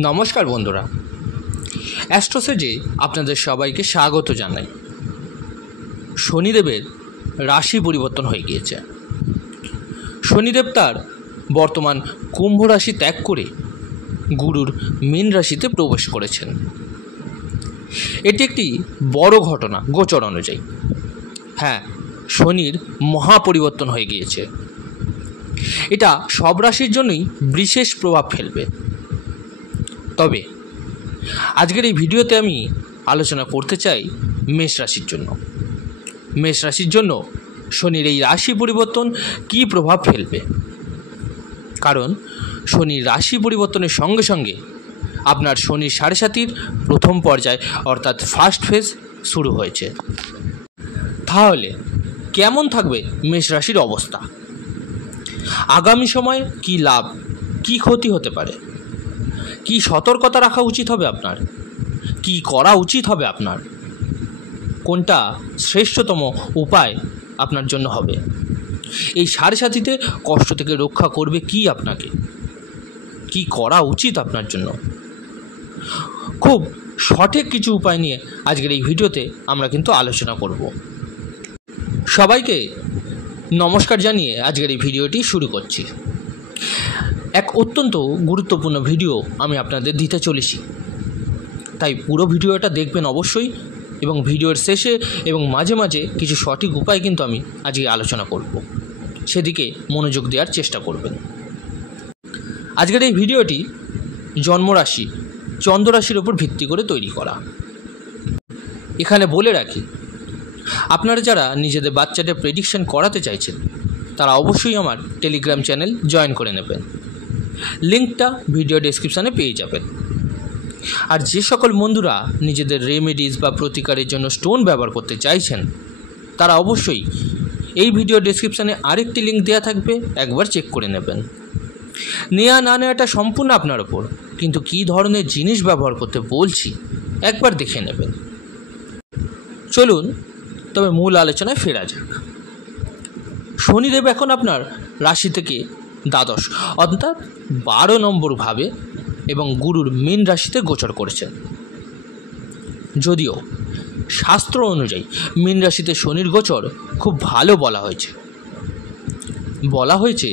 নমস্কার বন্ধুরা, অ্যাস্ট্রোসেজে আপনাদের সবাইকে স্বাগত জানাই। শনিদেবের রাশি পরিবর্তন হয়ে গিয়েছে। শনিদেব তার বর্তমান কুম্ভ রাশি ত্যাগ করে গুরুর মীন রাশিতে প্রবেশ করেছেন। এটি একটি বড় ঘটনা গোচর অনুযায়ী। হ্যাঁ, শনির মহাপরিবর্তন হয়ে গিয়েছে। এটা সব রাশির জন্যই বিশেষ প্রভাব ফেলবে। তবে আজকের এই ভিডিওতে আমি আলোচনা করতে চাই মেষ রাশির জন্য। মেষ রাশির জন্য শনির এই রাশি পরিবর্তন কী প্রভাব ফেলবে, কারণ শনির রাশি পরিবর্তনের সঙ্গে সঙ্গে আপনার শনির সাড়ে সাতির প্রথম পর্যায় অর্থাৎ ফার্স্ট ফেজ শুরু হয়েছে। তাহলে কেমন থাকবে মেষ রাশির অবস্থা? আগামী সময়ে কী লাভ, কী ক্ষতি হতে পারে, কি সতর্কতা রাখা উচিত হবে আপনার, কি করা উচিত হবে আপনার, কোনটা শ্রেষ্ঠতম উপায় আপনার জন্য হবে, এই সাড়ে সাতিতে কষ্ট থেকে রক্ষা করবে কি আপনাকে, কি করা উচিত আপনার জন্য, খুব সঠিক কিছু উপায় নিয়ে আজকের এই ভিডিওতে আমরা কিন্তু আলোচনা করব। সবাইকে নমস্কার জানিয়ে আজকের এই ভিডিওটি শুরু করছি। এক অত্যন্ত গুরুত্বপূর্ণ ভিডিও আমি আপনাদের দিতে চলেছি, তাই পুরো ভিডিওটা দেখবেন অবশ্যই, এবং ভিডিওর শেষে এবং মাঝে মাঝে কিছু সঠিক উপায় কিন্তু আমি আজকে আলোচনা করব, সেদিকে মনোযোগ দেওয়ার চেষ্টা করবেন। আজকের এই ভিডিওটি জন্মরাশি চন্দ্ররাশির ওপর ভিত্তি করে তৈরি করা। এখানে বলে রাখি, আপনারা যারা নিজেদের বাচ্চাদের প্রেডিকশন করাতে চাইছেন তারা অবশ্যই আমার টেলিগ্রাম চ্যানেল জয়েন করে নেবেন। লিঙ্কটা ভিডিও ডেসক্রিপশানে পেয়ে যাবেন। আর যে সকল বন্ধুরা নিজেদের রেমেডিস বা প্রতিকারের জন্য স্টোন ব্যবহার করতে চাইছেন তারা অবশ্যই এই ভিডিও ডেসক্রিপশানে আরেকটি লিঙ্ক দেওয়া থাকবে, একবার চেক করে নেবেন। নেওয়া না নেওয়াটা সম্পূর্ণ আপনার ওপর, কিন্তু কী ধরনের জিনিস ব্যবহার করতে বলছি একবার দেখে নেবেন। চলুন তবে মূল আলোচনায় ফেরা যাক। শনিদেব এখন আপনার রাশি থেকে দ্বাদশ অর্থাৎ 12 নম্বর ভাবে এবং গুরুর মীন রাশিতে গোচর করেছেন। যদিও শাস্ত্র অনুযায়ী মীন রাশিতে শনির গোচর খুব ভালো বলা হয়েছে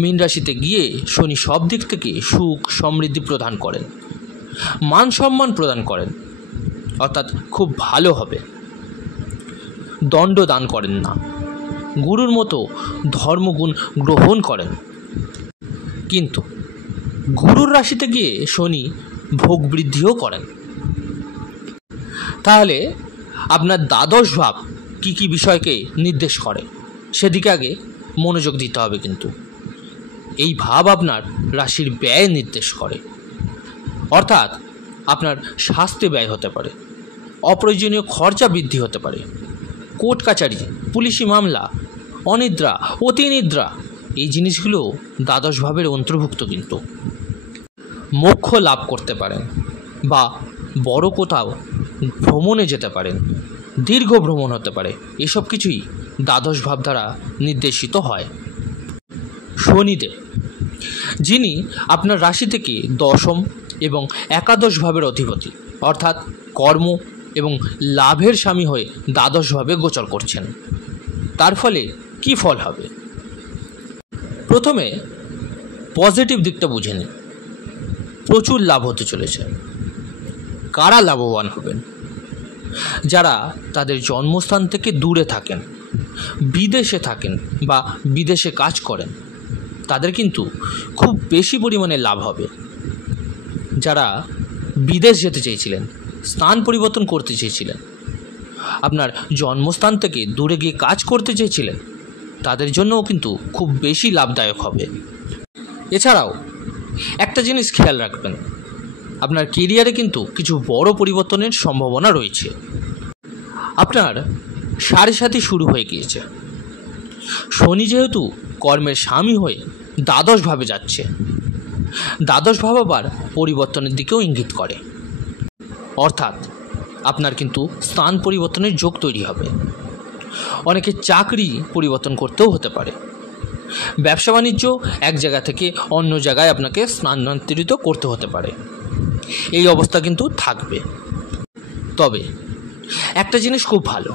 মীন রাশিতে গিয়ে শনি সব দিক থেকে সুখ সমৃদ্ধি প্রদান করেন, মান সম্মান প্রদান করেন, অর্থাৎ খুব ভালো হবে। দণ্ড দান করেন না, গুরুর মতো ধর্মগুণ গ্রহণ করেন। কিন্তু গুরুর রাশিতে গিয়ে শনি ভোগ বৃদ্ধিও করেন। তাহলে আপনার দ্বাদশ ভাব কী কী বিষয়কে নির্দেশ করে সেদিকে আগে মনোযোগ দিতে হবে। কিন্তু এই ভাব আপনার রাশির ব্যয় নির্দেশ করে, অর্থাৎ আপনার স্বাস্থ্যে ব্যয় হতে পারে, অপ্রয়োজনীয় খরচা বৃদ্ধি হতে পারে, কোর্ট কাচারি, পুলিশি মামলা, অনিদ্রা, অতিনিদ্রা, এই জিনিসগুলো দ্বাদশ ভাবের অন্তর্ভুক্ত। কিন্তু মোক্ষ লাভ করতে পারেন বা বড় কোথাও ভ্রমণে যেতে পারেন, দীর্ঘ ভ্রমণ হতে পারে, এসব কিছুই দ্বাদশ ভাব দ্বারা নির্দেশিত হয়। শনিদেব যিনি আপনার রাশি থেকে দশম এবং একাদশ ভাবের অধিপতি অর্থাৎ কর্ম এবং লাভের স্বামী হয়ে দ্বাদশ ভাবে গোচর করছেন, তার ফলে কি ফল হবে? প্রথমে পজিটিভ দিকটা বুঝে নিন। প্রচুর লাভ হতে চলেছে। কারা লাভবান হবেন? যারা তাদের জন্মস্থান থেকে দূরে থাকেন, বিদেশে থাকেন বা বিদেশে কাজ করেন, তাদের কিন্তু খুব বেশি পরিমাণে লাভ হবে। যারা বিদেশ যেতে চেয়েছিলেন, স্থান পরিবর্তন করতে চেয়েছিলেন, আপনার জন্মস্থান থেকে দূরে গিয়ে কাজ করতে চেয়েছিলেন, তাদের জন্যও কিন্তু খুব বেশি লাভদায়ক হবে। এছাড়াও একটা জিনিস খেয়াল রাখবেন, আপনার কেরিয়ারে কিন্তু কিছু বড় পরিবর্তনের সম্ভাবনা রয়েছে। আপনার সাড়ে সাতি শুরু হয়ে গিয়েছে। শনি যেহেতু কর্মের স্বামী হয়ে দ্বাদশ ভাবে যাচ্ছে, দ্বাদশ ভাব আবার পরিবর্তনের দিকেও ইঙ্গিত করে, অর্থাৎ আপনার কিন্তু স্থান পরিবর্তনের যোগ তৈরি হবে। অনেকে চাকরি পরিবর্তন করতেও হতে পারে। ব্যবসা বাণিজ্য এক জায়গা থেকে অন্য জায়গায় আপনাকে স্থানান্তরিত করতে হতে পারে, এই অবস্থা কিন্তু থাকবে। তবে একটা জিনিস খুব ভালো,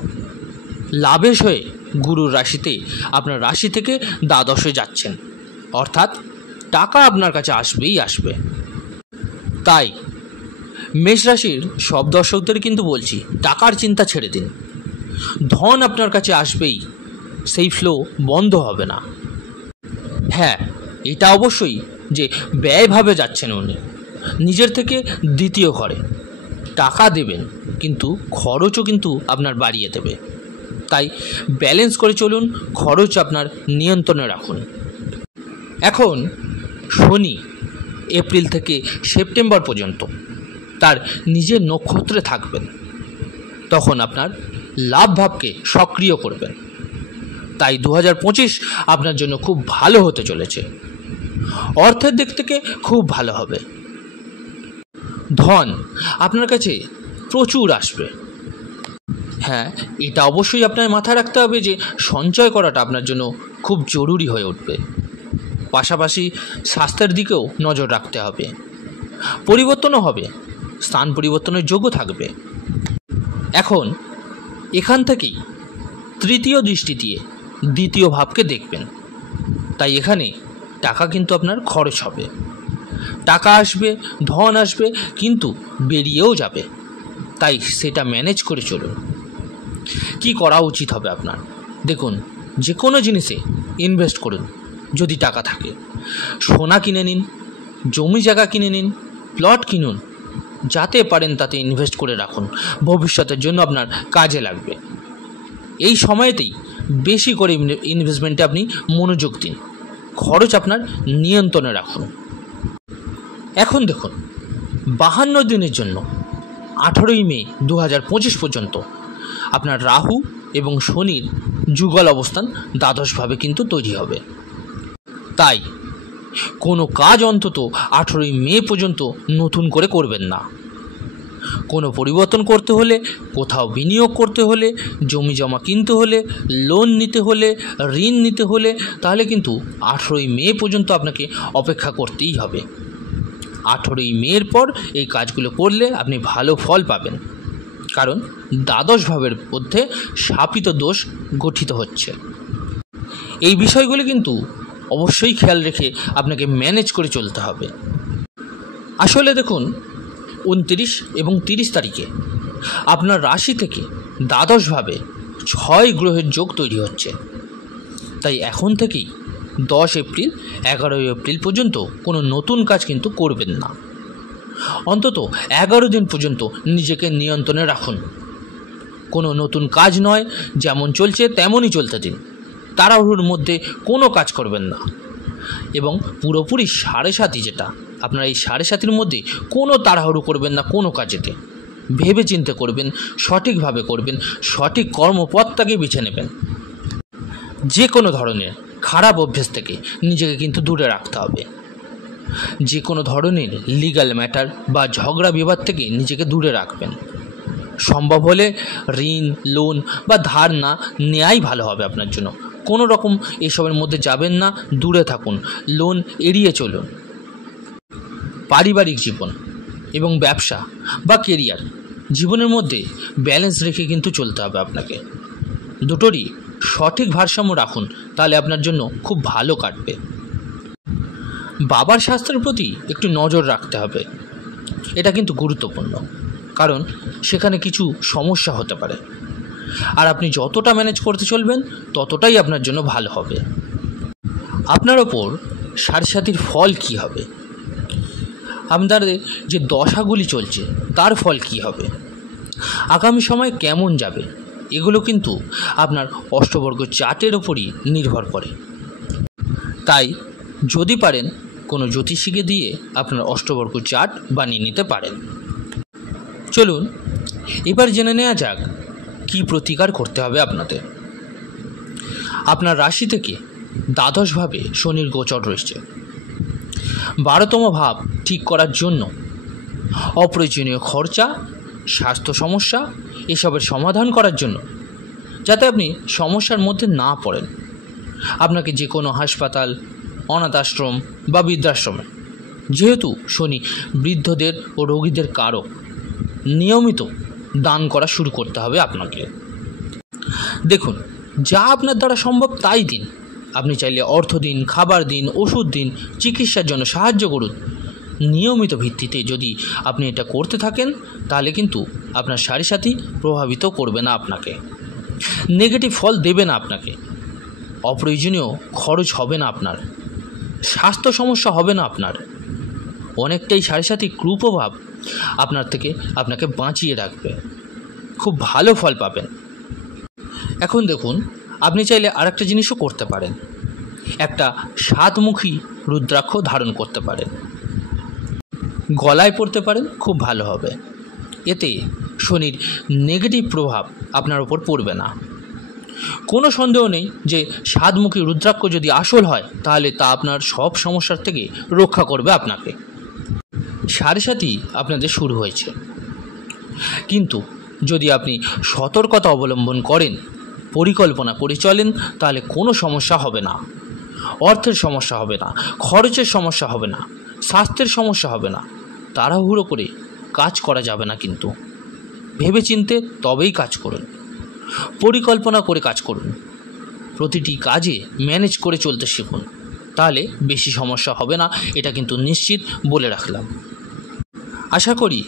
লাভেশ হয়ে গুরুর রাশিতে আপনার রাশি থেকে দ্বাদশে যাচ্ছেন, অর্থাৎ টাকা আপনার কাছে আসবেই আসবে। তাই মেষ রাশির সব দর্শকদের কিন্তু বলছি, টাকার চিন্তা ছেড়ে দিন, ধন আপনার কাছে আসবেই, সেই ফ্লো বন্ধ হবে না। হ্যাঁ, এটা অবশ্যই যে ব্যয়ভাবে যাচ্ছেন উনি, নিজের থেকে দ্বিতীয় ঘরে টাকা দেবেন, কিন্তু খরচও কিন্তু আপনার বাড়িয়ে দেবে। তাই ব্যালেন্স করে চলুন, খরচ আপনার নিয়ন্ত্রণে রাখুন। এখন শনি এপ্রিল থেকে সেপ্টেম্বর পর্যন্ত তার নিজের নক্ষত্রে থাকবেন, তখন আপনার লাভ ভাবকে সক্রিয় করবেন। তাই 2025 আপনার জন্য খুব ভালো হতে চলেছে, অর্থের দিক থেকে খুব ভালো হবে। ধন আপনার কাছে প্রচুর আসবে। হ্যাঁ, এটা অবশ্যই আপনার মাথায় রাখতে হবে যে সঞ্চয় করাটা আপনার জন্য খুব জরুরি হয়ে উঠবে। পাশাপাশি স্বাস্থ্যের দিকেও নজর রাখতে হবে। পরিবর্তনও হবে, স্থান পরিবর্তনের যোগও থাকবে। এখন এখান থেকেই তৃতীয় দৃষ্টি দিয়ে দ্বিতীয় ভাবকে দেখবেন। তাই এখানে টাকা কিন্তু আপনার খরচ হবে, টাকা আসবে, ধন আসবে, কিন্তু বেরিয়েও যাবে। তাই সেটা ম্যানেজ করে চলুন। কি করা উচিত হবে আপনার? দেখুন, যে কোনো জিনিসে ইনভেস্ট করুন যদি টাকা থাকে। সোনা কিনে নিন, জমি জায়গা কিনে নিন, প্লট কিনুন, যাতে পারেন তাতে ইনভেস্ট করে রাখুন, ভবিষ্যতের জন্য আপনার কাজে লাগবে। এই সময়তেই বেশি করে ইনভেস্টমেন্টে আপনি মনোযোগ দিন, খরচ আপনার নিয়ন্ত্রণে রাখুন। এখন দেখুন, 52 দিনের জন্য 18ই মে 2025 পর্যন্ত আপনার রাহু এবং শনির যুগল অবস্থান দ্বাদশভাবে কিন্তু তৈরি হবে। তাই কোনো কাজ অন্তত 18ই মে পর্যন্ত নতুন করে করবেন না। কোনো পরিবর্তন করতে হলে, কোথাও বিনিয়োগ করতে হলে, জমি জমা কিনতে হলে, লোন নিতে হলে, ঋণ নিতে হলে, তাহলে কিন্তু 18ই মে পর্যন্ত আপনাকে অপেক্ষা করতেই হবে। 18ই মের পর এই কাজগুলো করলে আপনি ভালো ফল পাবেন, কারণ দ্বাদশ ভাবের মধ্যে শাপিত দোষ গঠিত হচ্ছে। এই বিষয়গুলি কিন্তু অবশ্যই খেয়াল রেখে আপনাকে ম্যানেজ করে চলতে হবে। আসলে দেখুন, 29 এবং 30 তারিখে আপনার রাশি থেকে দ্বাদশভাবে 6 গ্রহের যোগ তৈরি হচ্ছে। তাই এখন থেকেই 10 এপ্রিল 11 এপ্রিল পর্যন্ত কোনো নতুন কাজ কিন্তু করবেন না। অন্তত 11 দিন পর্যন্ত নিজেকে নিয়ন্ত্রণে রাখুন। কোনো নতুন কাজ নয়, যেমন চলছে তেমনই চলতে দিন, তাড়াহুড়োর মধ্যে কোনো কাজ করবেন না। এবং পুরোপুরি 7.5 যেটা, আপনারা এই 7.5-র মধ্যে কোনো তাড়াহুড়ো করবেন না। কোনো কাজেতে ভেবে চিন্তে করবেন, সঠিকভাবে করবেন, সঠিক কর্মপথটাকে বেছে নেবেন। যে কোনো ধরনের খারাপ অভ্যেস থেকে নিজেকে কিন্তু দূরে রাখতে হবে। যে কোনো ধরনের লিগ্যাল ম্যাটার বা ঝগড়া বিবাদ থেকে নিজেকে দূরে রাখবেন। সম্ভব হলে ঋণ, লোন বা ধার না নেওয়াই ভালো হবে আপনার জন্য। কোনো রকম এসবের মধ্যে যাবেন না, দূরে থাকুন, লোন এড়িয়ে চলুন। পারিবারিক জীবন এবং ব্যবসা বা কেরিয়ার জীবনের মধ্যে ব্যালেন্স রেখে কিন্তু চলতে হবে আপনাকে। দুটোরই সঠিক ভারসাম্য রাখুন, তাহলে আপনার জন্য খুব ভালো কাটবে। বাবার স্বাস্থ্যের প্রতি একটু নজর রাখতে হবে, এটা কিন্তু গুরুত্বপূর্ণ, কারণ সেখানে কিছু সমস্যা হতে পারে। আর আপনি যতটা ম্যানেজ করতে চলবেন ততটাই আপনার জন্য ভালো হবে। আপনার ওপর সাড়ে-সাতির ফল কী হবে, আপনাদের যে দশাগুলি চলছে তার ফল কী হবে, আগামী সময় কেমন যাবে, এগুলো কিন্তু আপনার অষ্টবর্গ চার্টের ওপরই নির্ভর করে। তাই যদি পারেন কোনো জ্যোতিষীকে দিয়ে আপনার অষ্টবর্গ চার্ট বানিয়ে নিতে পারেন। চলুন এবার জেনে নেওয়া যাক কী প্রতিকার করতে হবে আপনাদের। আপনার রাশি থেকে দ্বাদশভাবে শনির গোচর রয়েছে। 12তম ভাব ঠিক করার জন্য অপ্রয়োজনীয় খরচা, স্বাস্থ্য সমস্যা এসবের সমাধান করার জন্য, যাতে আপনি সমস্যার মধ্যে না পড়েন, আপনাকে যে কোনো হাসপাতাল, অনাথ আশ্রম বা বৃদ্ধাশ্রমে, যেহেতু শনি বৃদ্ধদের ও রোগীদের কারক, নিয়মিত দান করা শুরু করতে হবে আপনাকে। দেখুন, যা আপনার দ্বারা সম্ভব তাই দিন। আপনি চাইলে অর্থ দিন, খাবার দিন, ওষুধ দিন, চিকিৎসার জন্য সাহায্য করুন। নিয়মিত ভিত্তিতে যদি আপনি এটা করতে থাকেন তাহলে কিন্তু আপনার সাথী প্রভাবিত করবে না আপনাকে, নেগেটিভ ফল দেবে না আপনাকে, অপ্রয়োজনীয় খরচ হবে না আপনার, স্বাস্থ্য সমস্যা হবে না আপনার। অনেকটাই সাথী কুপ্রভাব আপনার থেকে আপনাকে বাঁচিয়ে রাখবে, খুব ভালো ফল পাবেন। এখন দেখুন, আপনি চাইলে আরেকটা জিনিসও করতে পারেন। একটা 7মুখী রুদ্রাক্ষ ধারণ করতে পারেন, গলায় পরতে পারেন, খুব ভালো হবে। এতে শনির নেগেটিভ প্রভাব আপনার ওপর পড়বে না। কোনো সন্দেহ নেই যে 7মুখী রুদ্রাক্ষ যদি আসল হয় তাহলে তা আপনার সব সমস্যার থেকে রক্ষা করবে আপনাকে। সাথী আপনাদের শুরু হয়েছে, কিন্তু যদি আপনি সতর্কতা অবলম্বন করেন, পরিকল্পনা করে চলেন, তাহলে কোনো সমস্যা হবে না। অর্থের সমস্যা হবে না, খরচের সমস্যা হবে না, স্বাস্থ্যের সমস্যা হবে না। তাড়াহুড়ো করে কাজ করা যাবে না, কিন্তু ভেবেচিন্তে তবেই কাজ করুন, পরিকল্পনা করে কাজ করুন, প্রতিটি কাজে ম্যানেজ করে চলতে শিখুন, তাহলে বেশি সমস্যা হবে না, এটা কিন্তু নিশ্চিত বলে রাখলাম। আশা করি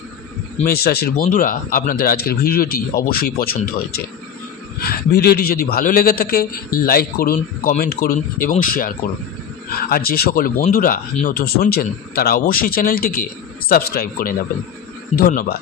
মেষ রাশির বন্ধুরা আপনাদের আজকের ভিডিওটি অবশ্যই পছন্দ হয়েছে। ভিডিওটি যদি ভালো লেগে থাকে লাইক করুন, কমেন্ট করুন এবং শেয়ার করুন। আর যে সকল বন্ধুরা নতুন শুনছেন তারা অবশ্যই চ্যানেলটিকে সাবস্ক্রাইব করে নেবেন। ধন্যবাদ।